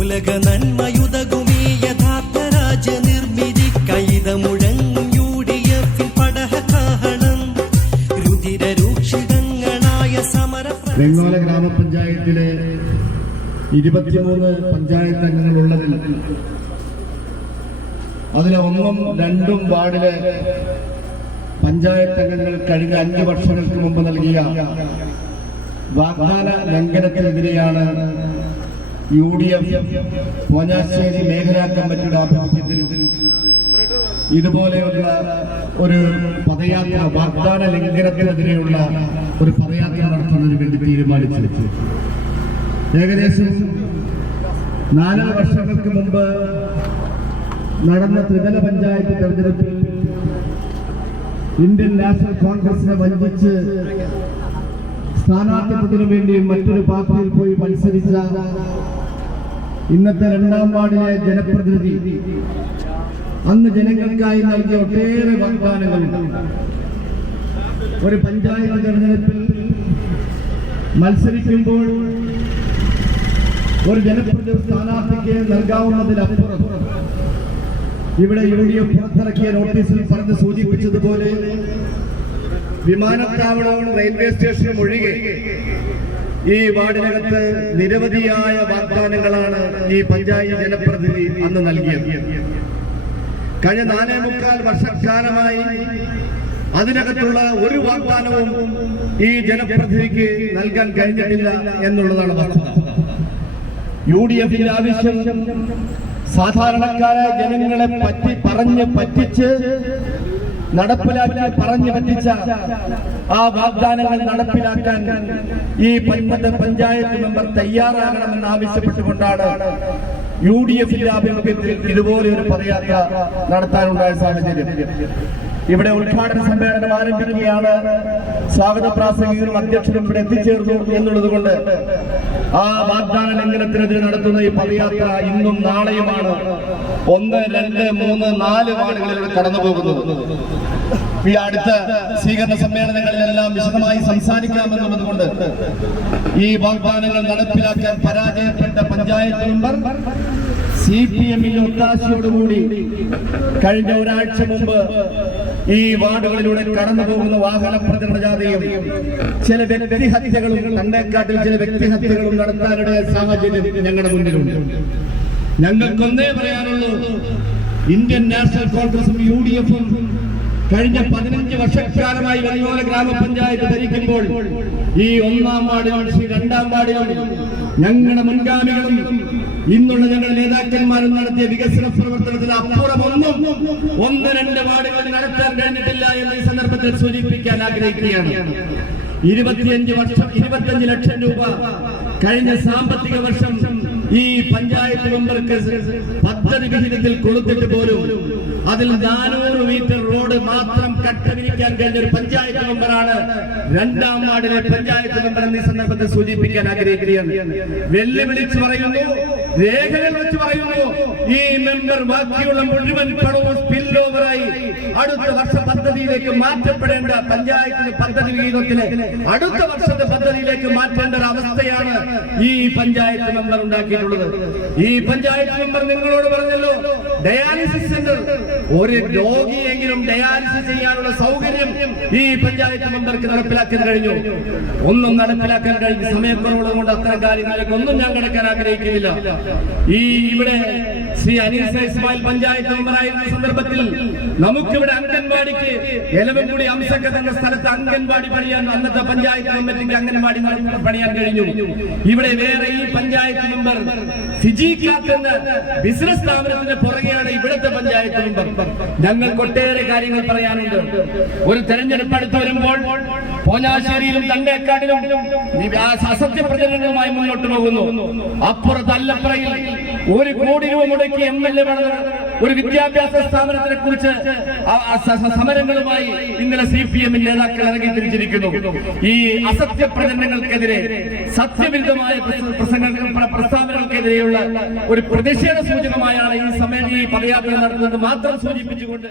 ഉലക നന്മയുതകുമീ യഥാർത്ഥ രാജനിർമ്മിതി കൈതമുഴങ്ങും U D എഫിൽ പടഹകാഹളം രുധിരരൂക്ഷിതങ്ങളായ സമര വെങ്ങോല ഗ്രാമപഞ്ചായത്തിലെ ഇരുപത്തിമൂന്ന് പഞ്ചായത്ത് അംഗങ്ങളുള്ളതിൽ അതിലെ ഒന്നും രണ്ടും വാർഡിലെ പഞ്ചായത്ത് അംഗങ്ങൾ കഴിഞ്ഞ അഞ്ച് വർഷങ്ങൾക്ക് മുമ്പ് നൽകിയ വാഗ്ദാന ലംഘനത്തിനെതിരെയാണ് യു ഡി എഫ് പോഞ്ഞാശ്ശേരി മേഖലാ കമ്മിറ്റിയുടെ ആഭിമുഖ്യത്തിൽ ഇതുപോലെയുള്ള ഒരു പദയാത്ര വാഗ്ദാന ലംഘനത്തിനെതിരെയുള്ള ഒരു പദയാത്ര നടത്തുന്നതിന് വേണ്ടി തീരുമാനിച്ചു ഏകദേശം നാല് വർഷങ്ങൾക്ക് മുമ്പ് നടന്ന ത്രിതല പഞ്ചായത്ത് തെരഞ്ഞെടുപ്പിൽ ഇന്ത്യൻ നാഷണൽ കോൺഗ്രസിനെ വഞ്ചിച്ച് സ്ഥാനാർത്ഥിത്വത്തിനു വേണ്ടി മറ്റൊരു പാർട്ടിയിൽ പോയി മത്സരിച്ച ഇന്നത്തെ രണ്ടാം വാർഡിലെ ജനപ്രതിനിധി. അന്ന് ജനങ്ങൾക്കായി നൽകിയ ഒട്ടേറെ വാഗ്ദാനങ്ങൾ. ഒരു പഞ്ചായത്ത് തെരഞ്ഞെടുപ്പിൽ മത്സരിക്കുമ്പോൾ ഒരു ജനപ്രതിനിധി സ്ഥാനാർത്ഥിക്ക് നൽകാവുന്നതിലപ്പുറം ഇവിടെ യു ഡി എഫ് പുറത്തിറക്കിയ നോട്ടീസിൽ പറഞ്ഞ് സൂചിപ്പിച്ചതുപോലെ വിമാനത്താവളവും റെയിൽവേ സ്റ്റേഷനും ഒഴികെ ഈ വാർഡിനകത്ത് നിരവധിയായ വാഗ്ദാനങ്ങളാണ് ഈ പഞ്ചായത്ത് ജനപ്രതിനിധി അന്ന് നൽകിയത്. കഴിഞ്ഞ നാലേ മുക്കാൽ വർഷക്കാലമായി അതിനകത്തുള്ള ഒരു വാഗ്ദാനവും ഈ ജനപ്രതിനിധിക്ക് നൽകാൻ കഴിഞ്ഞിട്ടില്ല എന്നുള്ളതാണ് വസ്തുത. യു ഡി എഫിന്റെ ആവശ്യം സാധാരണക്കാരായ ജനങ്ങളെ പറ്റി പറഞ്ഞ് പറ്റിച്ച് നടപ്പിലാക്കി പറഞ്ഞു പറ്റിച്ച ആ വാഗ്ദാനങ്ങൾ നടപ്പിലാക്കാൻ ഈ പന്നത്തെ പഞ്ചായത്ത് മെമ്പർ തയ്യാറാകണമെന്ന് ആവശ്യപ്പെട്ടുകൊണ്ടാണ് യു ഡി എഫിന്റെ ആഭിമുഖ്യത്തിൽ ഇതുപോലെ ഒരു പദയാത്ര നടത്താനുണ്ടായ സാഹചര്യം. ഇവിടെ ഉദ്ഘാടന സമ്മേളനം ആരംഭിക്കുകയാണ് സ്വാഗത പ്രാസംഗികരും അധ്യക്ഷനും ഇവിടെ എത്തിച്ചേർന്നു എന്നുള്ളത് കൊണ്ട് ആ വാഗ്ദാന ലംഘനത്തിനെതിരെ നടത്തുന്ന ഈ പദയാത്ര ഇന്നും നാളെയുമാണ്. ഒന്ന് രണ്ട് മൂന്ന് നാല് വാർഡുകളിലൂടെ കടന്നു പോകുന്നത് ഈ അടുത്ത സ്വീകരണ സമ്മേളനങ്ങളിലെല്ലാം വിശദമായി സംസാരിക്കാമെന്നുള്ളത് കൊണ്ട് ഈ വാഗ്ദാനങ്ങൾ നടപ്പിലാക്കാൻ പരാജയപ്പെട്ട പഞ്ചായത്ത് മെമ്പർ സി പി എമ്മിന്റെ ഒത്താശയോടുകൂടി കഴിഞ്ഞ ഒരാഴ്ച മുമ്പ് ഈ വാർഡുകളിലൂടെ കടന്നു പോകുന്ന വാഹന പ്രചരണ ജാഥയും ചില വ്യക്തിഹത്യകളും തണ്ടേക്കാട്ടിൽ ചില വ്യക്തിഹത്യകളും നടത്താനുള്ള സാഹചര്യം ഞങ്ങളുടെ മുന്നിലുണ്ട്. ഞങ്ങൾക്കൊന്നേ പറയാനുള്ളൂ ഇന്ത്യൻ നാഷണൽ കോൺഗ്രസും യു ഡി എഫും കഴിഞ്ഞ പതിനഞ്ച് വർഷക്കാലമായി വലിയോല ഗ്രാമപഞ്ചായത്ത് ഭരിക്കുമ്പോൾ ഈ ഒന്നാം വാർഡിലും ശ്രീ രണ്ടാം വാർഡിലും ഞങ്ങളുടെ മുൻഗാമികളും ഇന്നുള്ള ഞങ്ങളുടെ നേതാക്കന്മാരും നടത്തിയ വികസന പ്രവർത്തനത്തിന് അപ്പുറമൊന്നും ഒന്ന് രണ്ട് വാർഡുകളിൽ നടത്താൻ കഴിഞ്ഞിട്ടില്ല എന്ന് ഈ സന്ദർഭത്തിൽ സൂചിപ്പിക്കാൻ ആഗ്രഹിക്കുകയാണ്. ഇരുപത്തിയഞ്ച് വർഷം ഇരുപത്തിയഞ്ച് ലക്ഷം രൂപ കഴിഞ്ഞ സാമ്പത്തിക വർഷം ഈ പഞ്ചായത്ത് മെമ്പർക്ക് പദ്ധതി വിഹിതത്തിൽ കൊടുത്തിട്ട് പോലും അതിൽ നാനൂറ് മീറ്റർ റോഡ് മാത്രം കട്ടവിരിക്കാൻ കഴിഞ്ഞ ഒരു പഞ്ചായത്ത് മെമ്പറാണ് രണ്ടാം വാർഡിലെ പഞ്ചായത്ത് മെമ്പർ എന്ന ഈ സന്ദർഭത്തിൽ സൂചിപ്പിക്കാൻ ആഗ്രഹിക്കുകയാണ്. വെല്ലുവിളിച്ച് പറയുന്നു രേഖകൾ വെച്ച് പറയുന്നു. ഈ മെമ്പർ ബാക്കിയുള്ള മുഴുവൻ പണവും സ്പിൽ ഓവറായി അടുത്ത വർഷ പദ്ധതിയിലേക്ക് മാറ്റപ്പെടേണ്ട പഞ്ചായത്തിന്റെ പദ്ധതി വിഹിതത്തിലെ അടുത്ത വർഷത്തെ പദ്ധതിയിലേക്ക് മാറ്റേണ്ട ഒരു അവസ്ഥയാണ് ഈ പഞ്ചായത്ത് മെമ്പർ ഉണ്ടാക്കിയിട്ടുള്ളത്. ഈ പഞ്ചായത്ത് മെമ്പർ നിങ്ങളോട് പറഞ്ഞല്ലോ ഡയാലിസിസ് സെന്റർ. ഒരു രോഗിയെങ്കിലും ഡയാലിസിസ് ചെയ്യാനുള്ള സൗകര്യം ഈ പഞ്ചായത്ത് മെമ്പർക്ക് നടപ്പിലാക്കാൻ കഴിഞ്ഞു. ഒന്നും നടപ്പിലാക്കാൻ കഴിഞ്ഞ സമയക്കുറവുള്ളത് കൊണ്ട് അത്തരം കാര്യങ്ങളിലേക്ക് ഒന്നും ഞാൻ കിടക്കാൻ ആഗ്രഹിക്കുന്നില്ല. ഈ ഇവിടെ ശ്രീ അനിൽ സ. ഇസ്മായിൽ പഞ്ചായത്ത് മെമ്പറായിരുന്ന സന്ദർഭത്തിൽ നമുക്കിവിടെ അംഗൻവാടിക്ക് എലവൻകുടി അംസക്കത്ത് എന്ന സ്ഥലത്ത് അംഗൻവാടി പണിയാൻ അന്നത്തെ പഞ്ചായത്ത് കമ്മിറ്റിക്ക് അംഗൻവാടി പണിയാൻ കഴിഞ്ഞു. ഇവിടെ വേറെ ഈ പഞ്ചായത്ത് മെമ്പർ സിജി എന്ന ബിസിനസ് സ്ഥാപനത്തിന്റെ പുറകെയാണ് ഇവിടുത്തെ പഞ്ചായത്ത് മെമ്പർ. ഞങ്ങൾക്ക് ഒട്ടേറെ കാര്യങ്ങൾ പറയാനുണ്ട്. ഒരു തെരഞ്ഞെടുപ്പ് അടുത്ത് വരുമ്പോൾ പോഞ്ഞാശ്ശേരിയിലും തണ്ടേക്കാടിലും അസത്യ പ്രചരണങ്ങളുമായി മുന്നോട്ട് പോകുന്നു. അപ്പുറത്ത് അല്ലപ്പുറയിൽ ഒരു കോടി രൂപ മുടക്കി എം എൽ എ ഒരു വിദ്യാഭ്യാസ സ്ഥാപനത്തിനെ കുറിച്ച് സമരങ്ങളുമായി ഇന്നലെ സി പി എമ്മിന്റെ നേതാക്കൾ ഇറങ്ങി തിരിച്ചിരിക്കുന്നു ഈ അസത്യ പ്രചരണങ്ങൾക്കെതിരെ സത്യവിരുദ്ധമായ പ്രസ്താവനകൾക്കെതിരെയുള്ള ഒരു പ്രതിഷേധ സൂചകമായാണ് ഈ സമയം ഈ പദയാത്ര നടത്തുന്നത്. മാത്രം സൂചിപ്പിച്ചുകൊണ്ട്